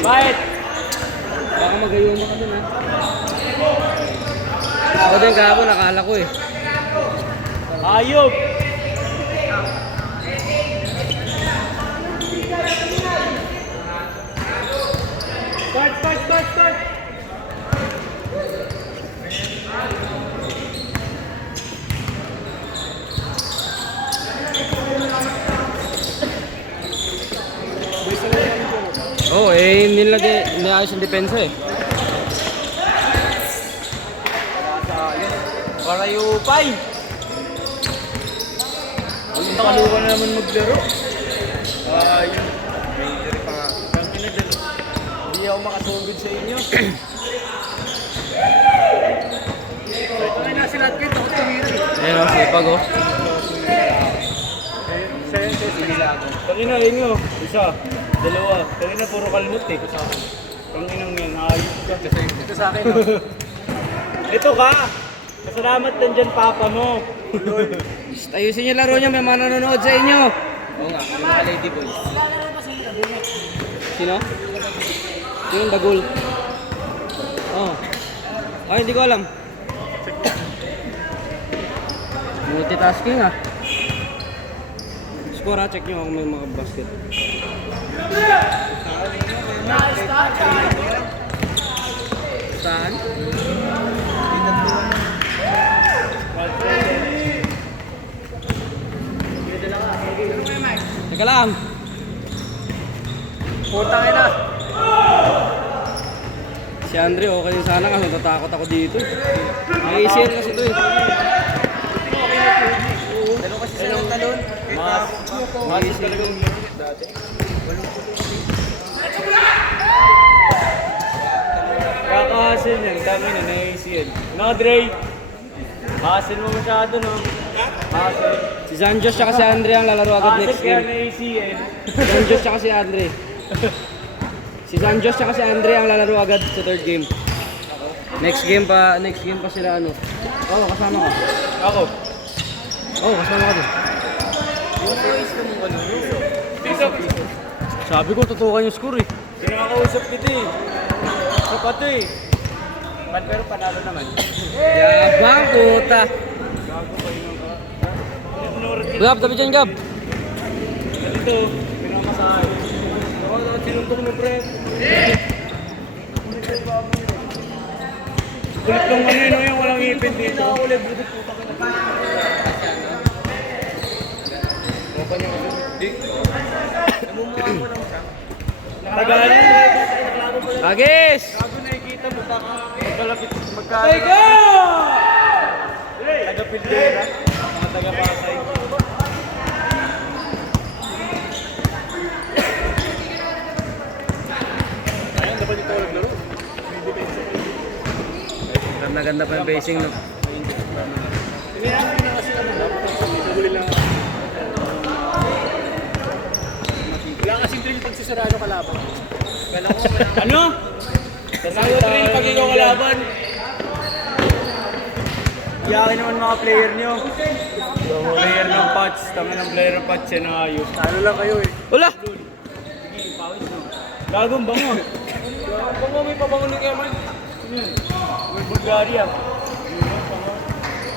Bakit? Baka magayuma ka dun ha. Ako din kahapon, nakala ko eh. Ayop! Start! Oo, niayos ang depensa eh. Parayupay! Nakaluwa na naman maglaro. Ayun. Major pa nga. Kangin na dyan. Hindi ako makasugod sa inyo. Ito na silat kayo. Takot tumira. Ayun o, sipag o. Kangina inyo. Isa. Dalawa. Kangina puro kalmot eh. Kanginang yan. Ayos ka. Ito sa akin o. Ito ka! Masalamat din dyan papa mo. Ayusin niyo laro niyo, may manonood sa inyo. Oo nga, yung mga lady boys. Sino? Yung bagul. Oh. Ay, hindi ko alam. Multitasking ah. Score ha, check nyo kung may mga basket. Saan? Teka lang. Putang ina. Si Andre, okay sana kasi natatakot ako dito. May ACL kasi ito eh. Dalo kasi sa ng talon. Mas talagang dati. Kakahasin yan, dami na na-ACL. No, Dre? Hasil mo masyado, no? Hasil. Si Sanjos tsaka si Andre ang lalaro agad Hasil next kaya game. na-ACL. Sanjos tsaka si Andre. Si Sanjos tsaka si Andre ang lalaro agad sa third game. Next game pa sila ano. Oo, kasama ka. Ako. Oo, kasama ka din. Piso. Sabi ko, tutukan yung score eh. Pinakausap kita eh. Sapat eh. Pero panalo naman. Yabang puta. Gab, tabi dyan Gab. Ito, pinamasahe. Ako na sinuntok mo pre. Kulit lang ano yung walang ipin dito. Ako ulit butot puta ka na. Opa niya ako. Namumuha mo lang siya. Tagalin. Agis! Bago nakikita mo magkalapit magkano. Tega! Taga-Pildera. Mga taga-Pasay. Ayun, dapat dito ulit laro. Ganda-ganda pa yung pacing no. Inihamin na kasi ano, dapat huli lang. Wala kasing drill pag sisarado kalaban. Ano? Sasayo drill pag ikaw kalaban. Iyakin naman mga player nyo. Player ng patch, tama ng player ng patch yan ang ayos. Talo lang kayo eh. Wala! Gagong bango. Bango, may pabango ni Kemal. May Bulgaria.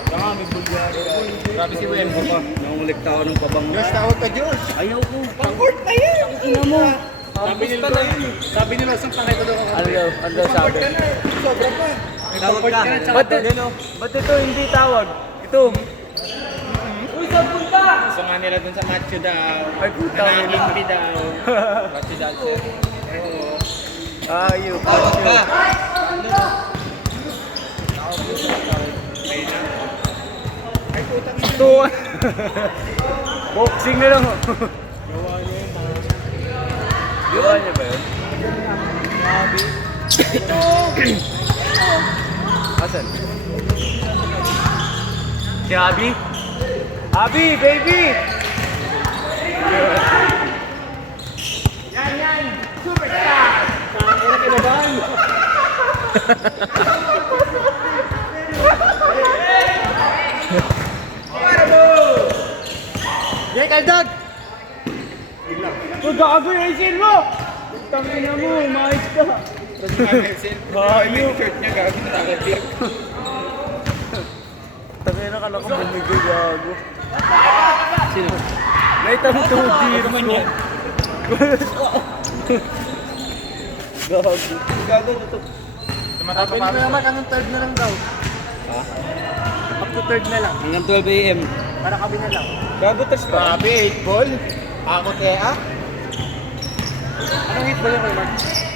Tama, may Bulgaria. Grabe si Wembo pa. Nangulikta ako ng pabango. Diyos, tawag ka Diyos. Ayaw ko. Pang-court na yan. Ina mo. Sabi nila, saan pangay ko daw ako. Ano sabi? Ka na, sobra pa. Tawag ka. Ba't ito hindi tawag? Ito. Uy, saan punta? Gusto nga nila dun sa macho daw. Ay, puta. Nanakimpi daw. Macho dancer. Oo. Ayun. Tawag ka. Ito. Boxing na lang. Gawa niya ba yun? Asan? Si Abby? Abby, baby! Yan! Superstar! Saan ka na kinabahan? Jay, kaldog! Ito gago yung isin mo! Tangina mo, Yung shirt niya gagawin na takip. Tangin na kala ko bumigay gago. Sino? May tanong to dito man yan. Gago. Gago to. Sabi mo naman anong third na lang daw. Ha? Up to third na lang. Hanggang 12 a.m. Para kami na lang. Gago tas pa. Grabe, 8 ball. Ako kaya. Anong hit ball yung kay Mark?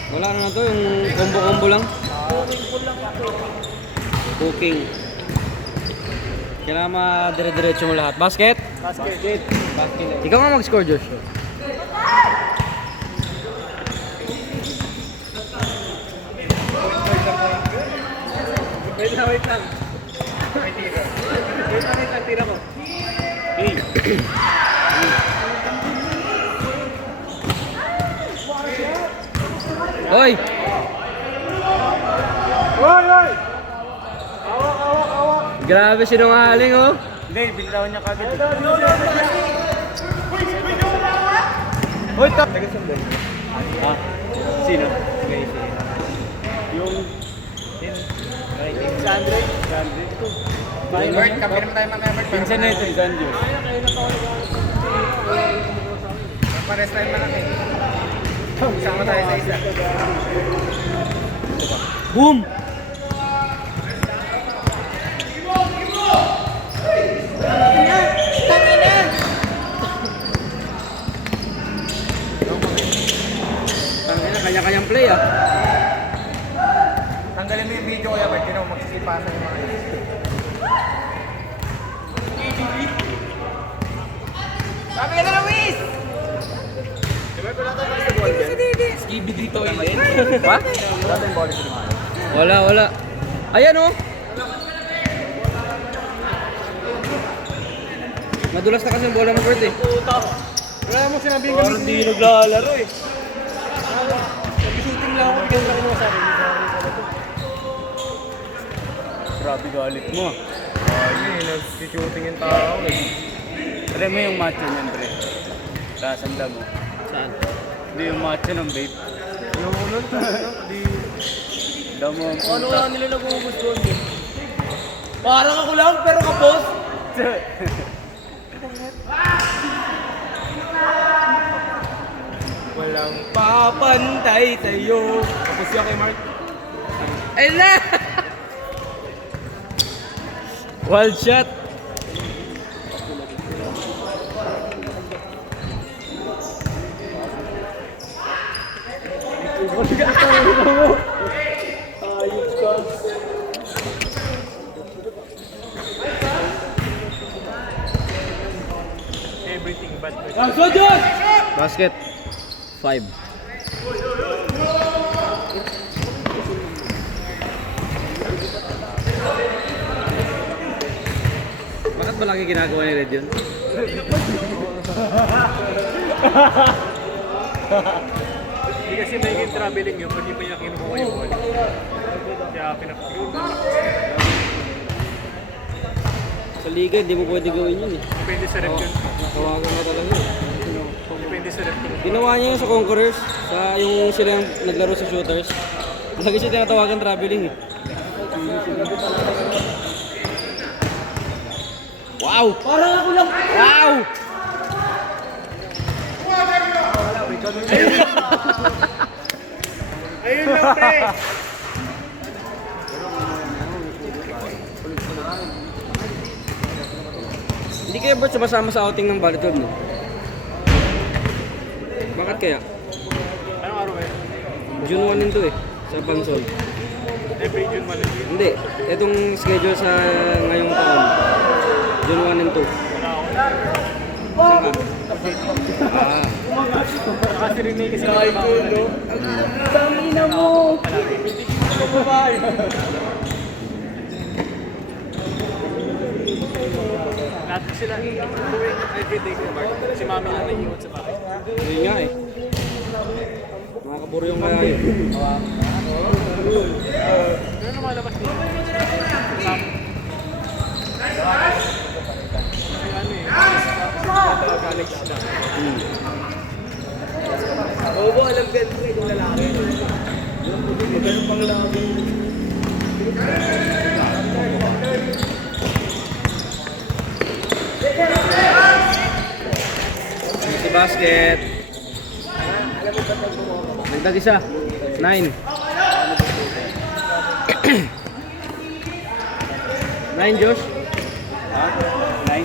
Wala na to, yung combo-combo lang. Cooking. Kailangan madire-diretso mo lahat. Basket? Basket. Ikaw nga mag-score, Josh. Wait lang. Wait lang, tira mo. Hoy! Hoy! Awak! Grabe sinungaling, oh. Hindi, binilawan niya kagad. Hoy, tap! Taga-sandal. Ah, sino? Yung... Si Andre. Ito. Bert, kape naman tayo mamaya. Pinsan na ito, Sanjo. Pares tayo malaki. Sama tayo sa isa. Boom! Tangina, kanya-kanyang play, ah. Tanggalin mo yung video kuya, Bert. Kino, magsisipasan yung mga yun. Sabi ka na, Luis! Diba ko natin sa ball yan? Skibidi dito yun. Ha? Wala tayong ball sa mga. Wala. Ayan, oh. Madulas na kasi yung bola mo, Bert, eh. Wala mo sinabing kami. Parang di naglalaro eh. Nag-shooting lang ako, bigyan lang ko sa sarili. Grabe galit mo. Ay, nag-shooting yung tao eh. Pre mo yung macho niyan, pre. Kasanda mo. Saan? Hindi yung macho ng vape. Yung unod, di... Damo ang Ano nga nila nag-uubos doon eh? Parang ako lang, pero kapos. Walang papantay sa'yo. Kapos yan kay Mark. Ayun na! Wild shot. everything but... Basket. 5. Bakit ba lagi ginagawa ni Red yun? Hindi kasi naging traveling yun, pag di pa niya kinukuha yung ball. Kaya pinapagod. Sa liga, hindi mo pwede gawin yun eh. Depende sa rep yun. Tawagan mo talaga eh. Depende sa rep yun. Ginawa niya yun sa Conquerors, sa yung sila yung naglaro sa shooters. Lagi siya tinatawagan traveling eh. Wow! Parang ako lang. Wow! Ayun lang, pre! Hindi kaya ba't sumasama sa outing ng volleyball, no? Bakit kaya? Anong araw eh? June 1 and 2 eh, sa Pansol. Every June 1 and 2. Hindi, itong schedule sa ngayong taon. June 1 and 2. Saan ka? Ah. Kasi rin may kasi no? Tangina mo! Lahat sila tuwing everyday ko, Mark. Si mami lang naiiwan sa bahay. Hindi nga eh. Makakaburo yung kaya yun. Pero lumalabas dito. Sam. Kasi ano eh, college na. Oo, alam ka rin kung lalaki. Ganun pang lagi. Easy basket. Nagdag isa. 9. 9, Josh. Ha? 9?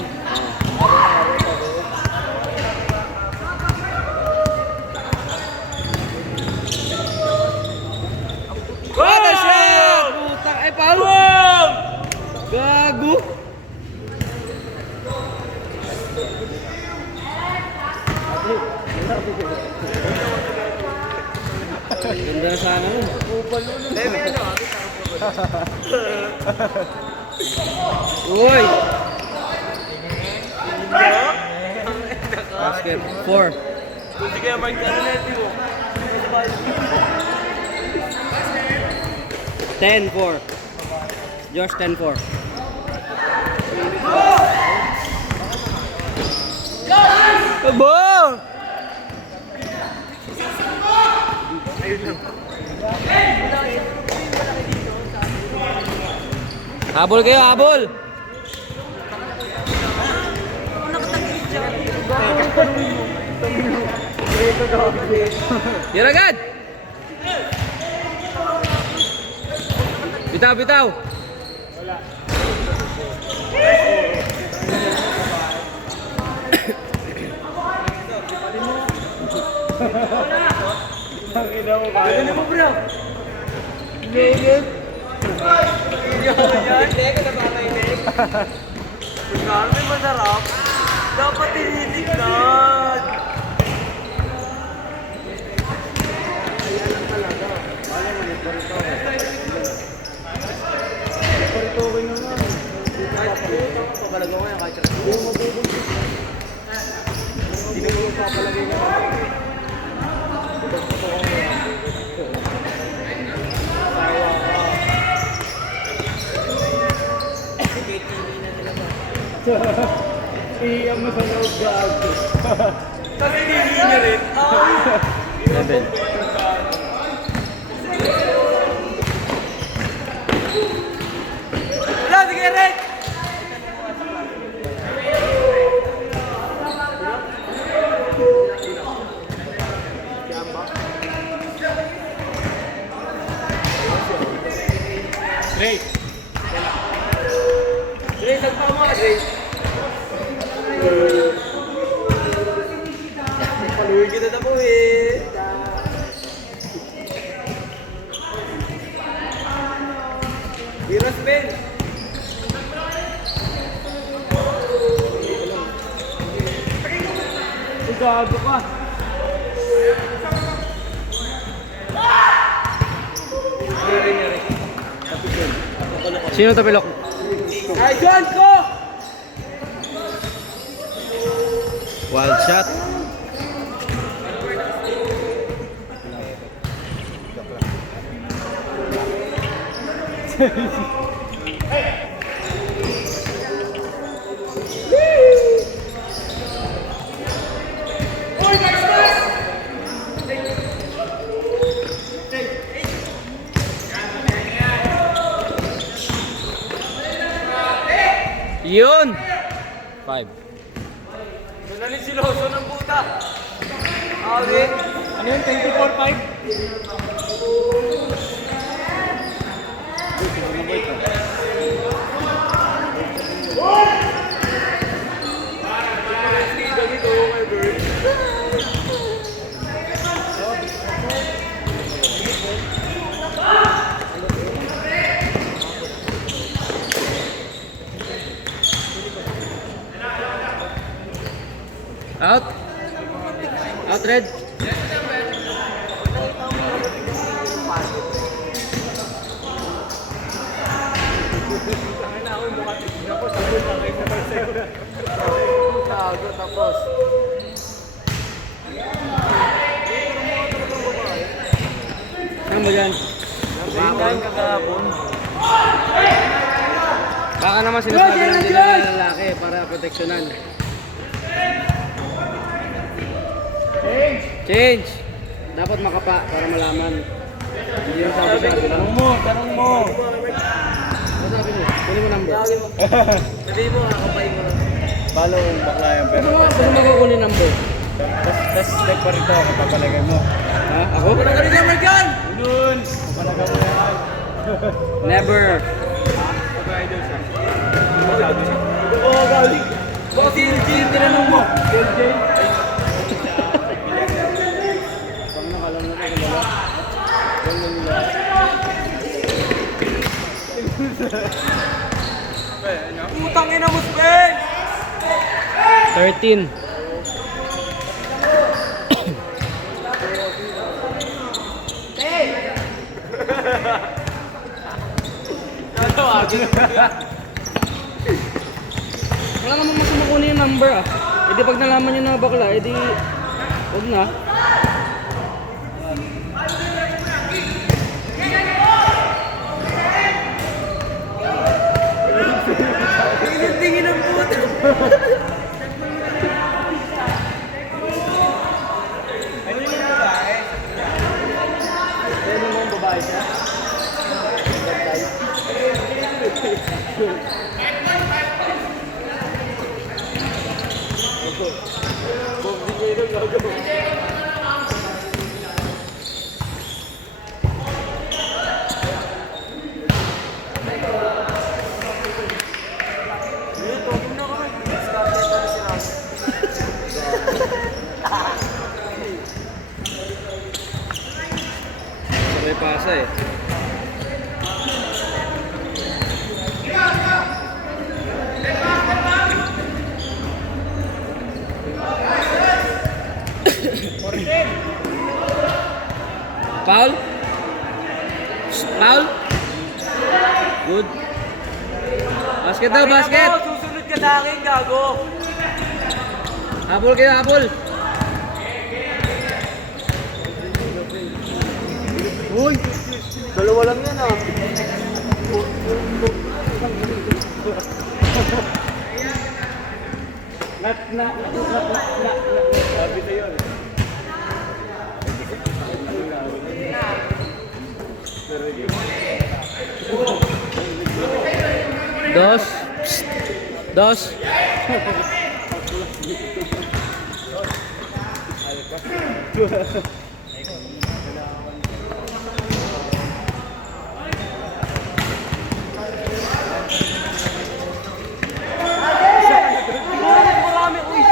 What a shot! Putang, ay foul! Gago! Ganda na sana mo. Uy! Basket. 4. Hindi kaya Mark Canet mo. 10-4. Josh, 10-4. Aba! Habol kayo, habol! Yan agad! Bitaw, bitaw! Ano mo bro? Init. Yan, teka na ba mainit? Marami masarap. Dapat tinitignan. Iyang mo sa loob gago. Tapos hindi niya rin. 7. Wala, sige rin! Great! Great, nagpama ka, Great! Paluhin kita na po eh! Biras, Ben! Gago ka! Sino tapilok? Ay, John ko! Wild shot. Yun! 5. Nanali si Loso ng puta! Okay. Ano yun? 24-5? Out. Out, Red. Tago tapos. Saan mo dyan? Nabangan kakapon. Baka naman sinasabi lang nila na lalaki para proteksyonan. Change! Dapat makapa para malaman. Yung sabi ko. Tanong mo. Ano sabi mo? Kunin mo number. Sabihin mo, kakapain mo lang. Balo yung bakla yan, pero... Ano mo kukunin number? Tapos step pa rito, kapapalagay mo. Ha? Ako? Wala ka rin naman yan! Unun! Kapalagay mo yan. Never. Pag-idol siya. Masyado siya. Oo, galing. Baka si LJ yung tinanong mo. LJ? Pang nakalam na ito, wala. Ganun lang. Utang ina mo, Spen! 13. Wala namang masumakunin yung number ah. E di pag nalaman nyo na bakla, e di... Huwag na. Tingin ang puto. Ano yung babae? Ano yung babae siya? Sabay pasa eh. Foul? Foul? Good. Basket daw, basket! Susunod ka sa akin, gago. Habol kayo, habol! Uy! Dalawa lang yan ah. Sabi na yun. Dos. Psst. Dos. Marami, uy!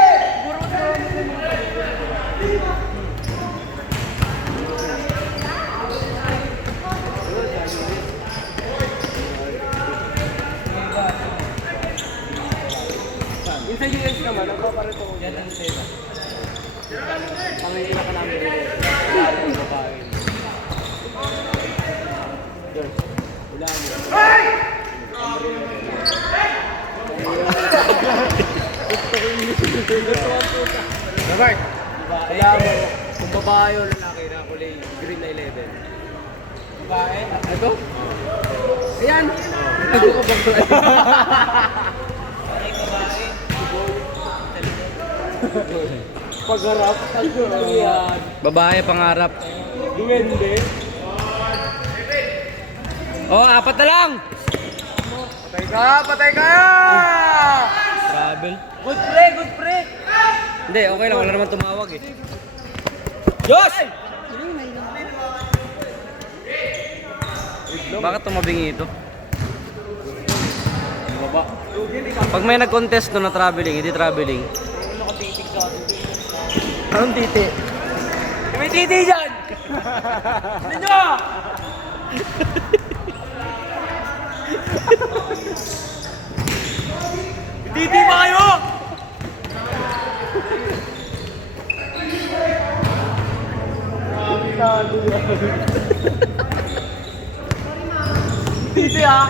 Minsan yung edge naman, nagpaparito ko. Yan ang sila. Pangingin ka namin dito. Lalo yung babae. Yun. Ulaan mo. Robert. Ulaan mo. Kung babae o lalaki na kulay green na 11. Babae? Ito? Ayan. Pagharap, ano yan? Babae, pangarap. Duwende. Oh, apat na lang! Patay ka! Patay ka! Travel. Good pre! Good pre! Hindi, okay lang. Wala naman tumawag eh. Diyos! Bakit tumabingi ito? Baba. Pag may nag-contest na traveling, hindi traveling. Anong titi? May titi dyan! Ninyo! Titi ba kayo? Titi ah!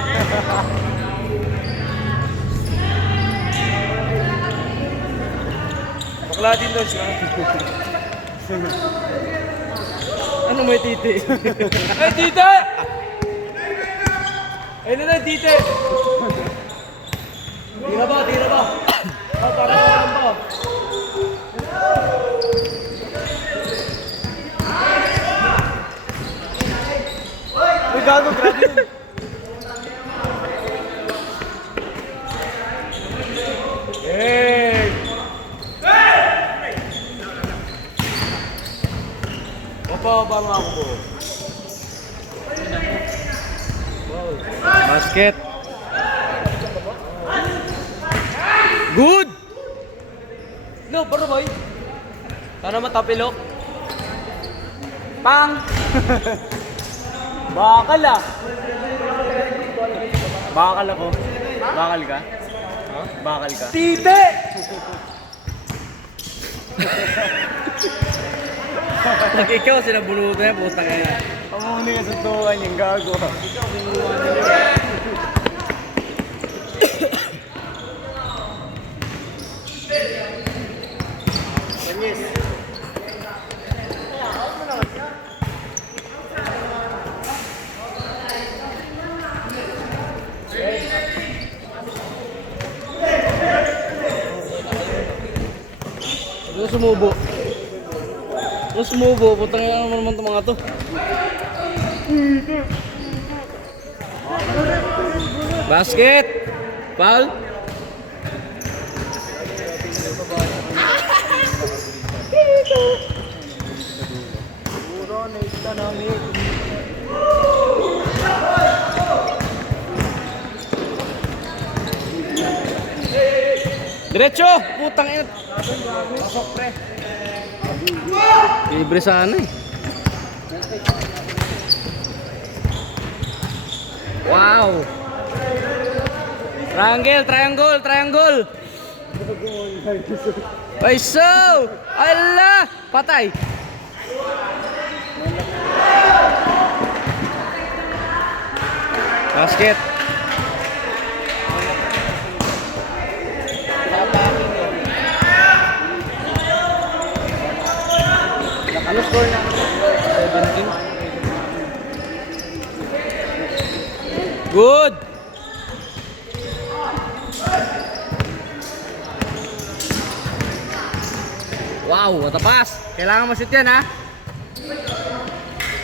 Bakla din daw siya. Ano may titi? Ay, titi! Ay, na titi! Tira ba? Tira ba? Tara lang ba? gago, grabe yun. Hey! Papa, nga ako po. Basket. Good! No, bro boy. Sana matapilok. Pang! Bakal ah. Bakal ako. Bakal ka? Bakal ka? Tite! Pag ikaw sinabunuto yan, putang ina. Pamuni ka sa tuwan yung gago. Ano sumubo? Ano sumubo? Putang ina naman itong mga to. Basket! Foul! Diretso! Putang ina! Pasok pre. Libre sana eh. Wow! Triangle, triangle, triangle! Ay, so! Ala! Patay! Basket! Ano score na? 17. Good! Wow, what a pass! Kailangan ma-shoot yan, ha?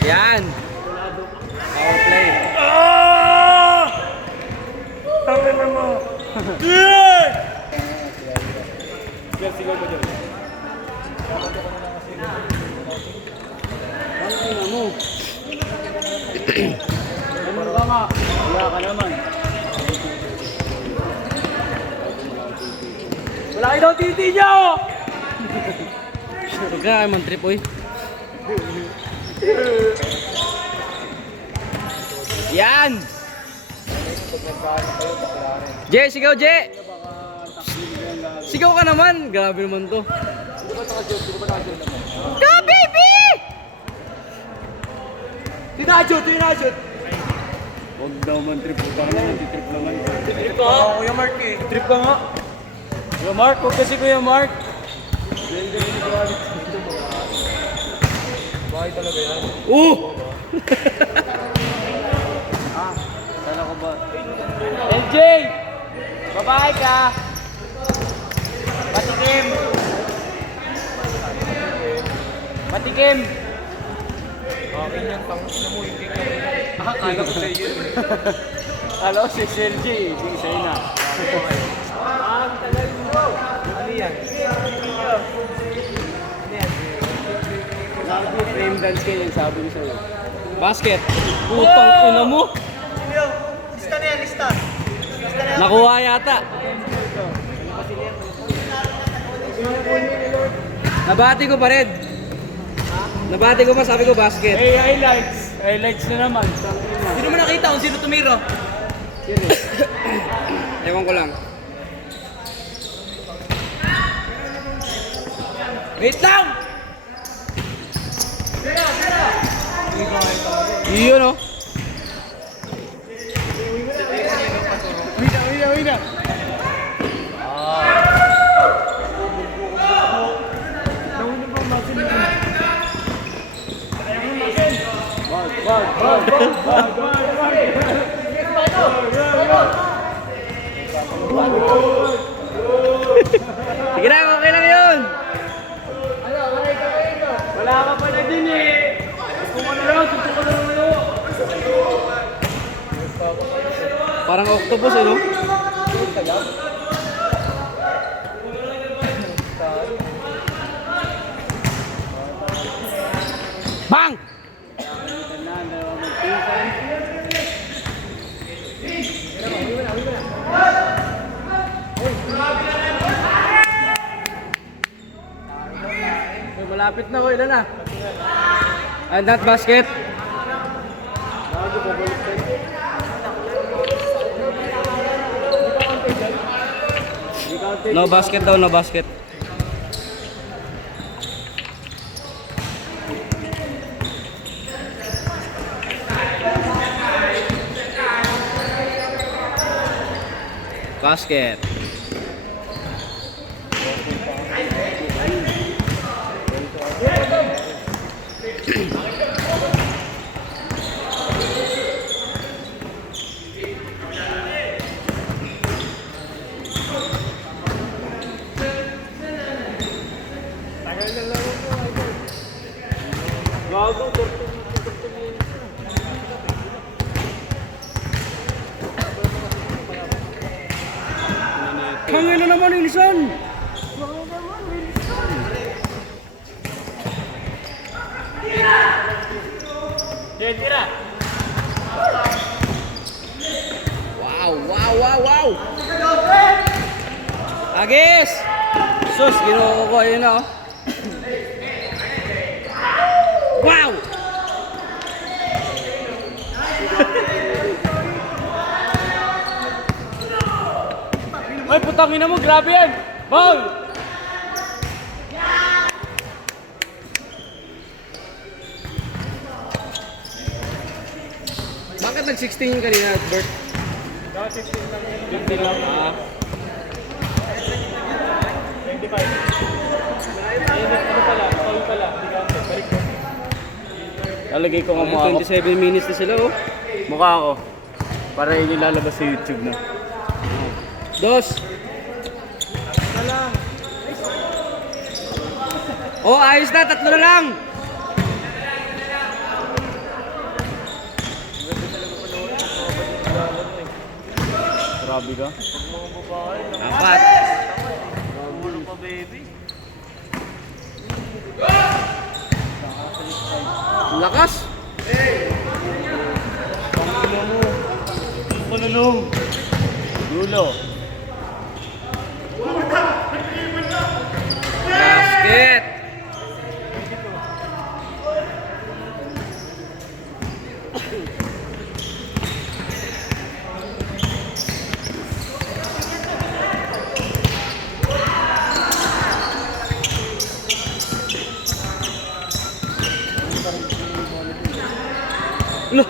Yan! Power play. Tangin na mo. Sigaw mo dyan. Ano na mo? Ano ka nga? Wala ka naman. Wala kayo daw titi niyo! Huwag ka, man trip, oy. Yan! Jay, sigaw, Jay! Sigaw ka naman! Grabe naman to. Go, baby! Tinajot, tinajot. Huwag daw man trip. Huwag ka naman, trip naman. Trip ka nga, Kuya Mark eh. Trip ka nga. Kuya Mark, huwag kasi Kuya Mark. Bakit talaga yan? Sana ko ba? LJ! Babae ka! Patikim! Patikim! Okay yan, tangos na mo yung kikip. Akala ko sa'yo yun. Kala ko si SLJ. Sige, sa'yo na. Ang tagal mo! Ano yan? Sabi ko, frame dance kayo yung sabi ko sa'yo. Basket. Putang ina mo. Lista na yan, lista! Nakuha yata. Nabati ko pa rin. Nabati ko pa, sabi ko basket. Hey, highlights. Highlights na naman. Sino mo nakita kung sino tumiro? Ewan ko lang. Wait lang! Iyon, oh. Wina. Sige na, okay lang yun. Wala ka pa na din eh. Gusto ko na lang, gusto ko na lang. Parang octopus eh, no? Bang! Uy, malapit na ko, ilan na? And that basket. No basket daw, no basket. Basket. Hangin na naman yung lisan! Wow, wow, wow, wow! Agis! Sus, ginoo ko, yun o. Wow! Ay, putangin na mo, grabe yan! Ball! Bakit nag-16 yung kanina, Bert? 15 lang. Ah. 25. Lalagay ko nga mukha ko. 27 minutes na sila, oh. Mukha ko. Para yun yung lalabas sa YouTube na. Dos. Oh, ayos na. Tatlo na lang. Grabe ka. Apat. Lakas. Panulong. Dulo. Basket. Loh.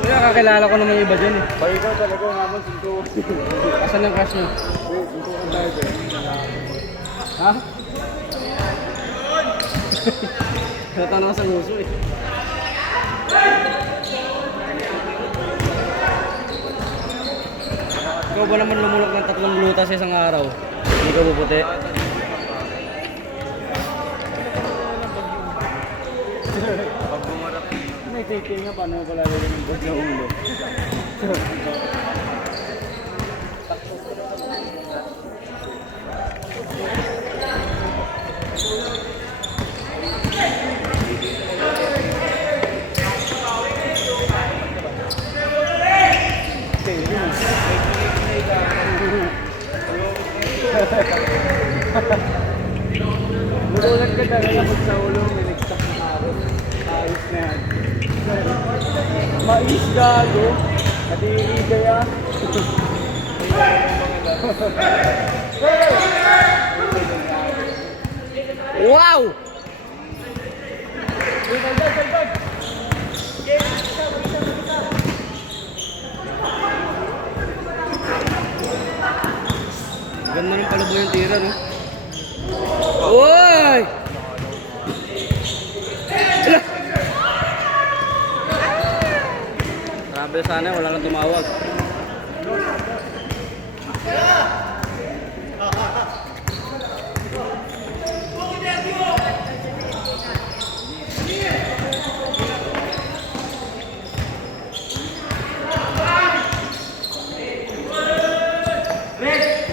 Kaya kakilala ko naman yung iba dyan eh. Pag ikaw talaga naman sinto. Asan yung crush niyo? Sinto ang tayo. Ha? Natanong sa nguso eh. Ikaw ba naman lumulok ng 3 gluta sa isang araw? Hindi ka puputi? May tiking nga paano pala rin yung bag na ulo. Magulat ka talaga pag sa ulo may nagstop na araw. Ayos na yan. Mais gago. Kadiri kaya. Wow! Ganda ng palubo yung tira, no? Uy! Ala! Grabe Sabi na sana, wala nang tumawag.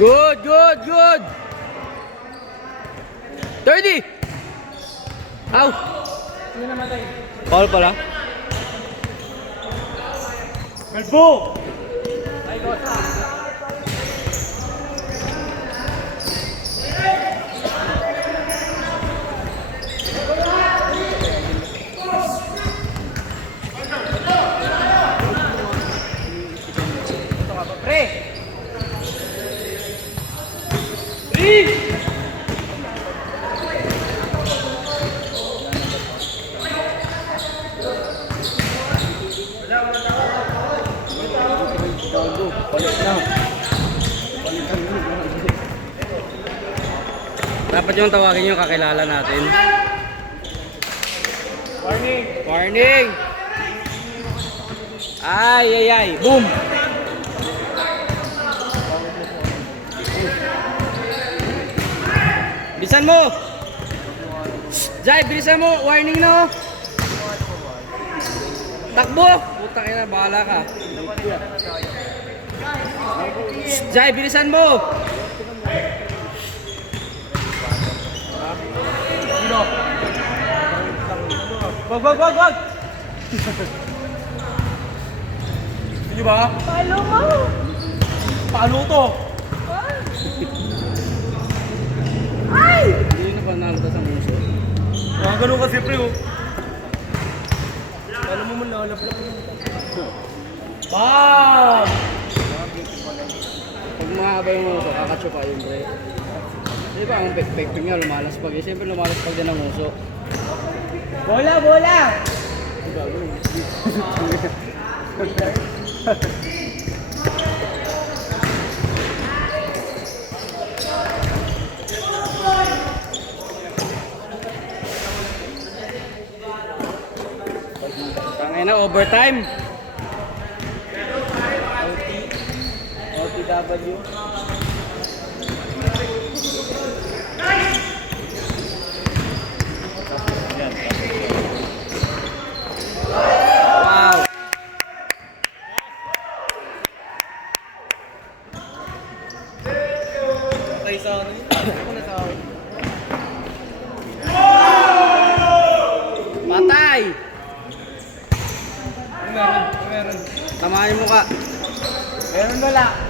Good, good, good. 30. Ow. Foul pala. Kalbo! Dapat yung tawagin yung kakilala natin. Warning! Warning! Ay, ay, ay. Boom! Bilisan mo! Jai, bilisan mo! Warning na! Oh. Takbo! Putang ina, bahala ka. Jai, bilisan mo! Wag! Hindi ba? Palo mo! Paano to? Ay! Hindi na panalo ka sa muso. Ganun kasi pre oh. Paano mo man lalapla? Bam! Pag mahaba yung muso, kakatso pa yun, pre. Di ba, ang pek-pek nga, lumalaspag. Eh, siyempre lumalaspag din ang muso. Bola! Tangay na, overtime. OTW. Wow. Patay sa ano yun? Ako na tao. Patay! Meron. Tamahan yung mukha. Meron wala.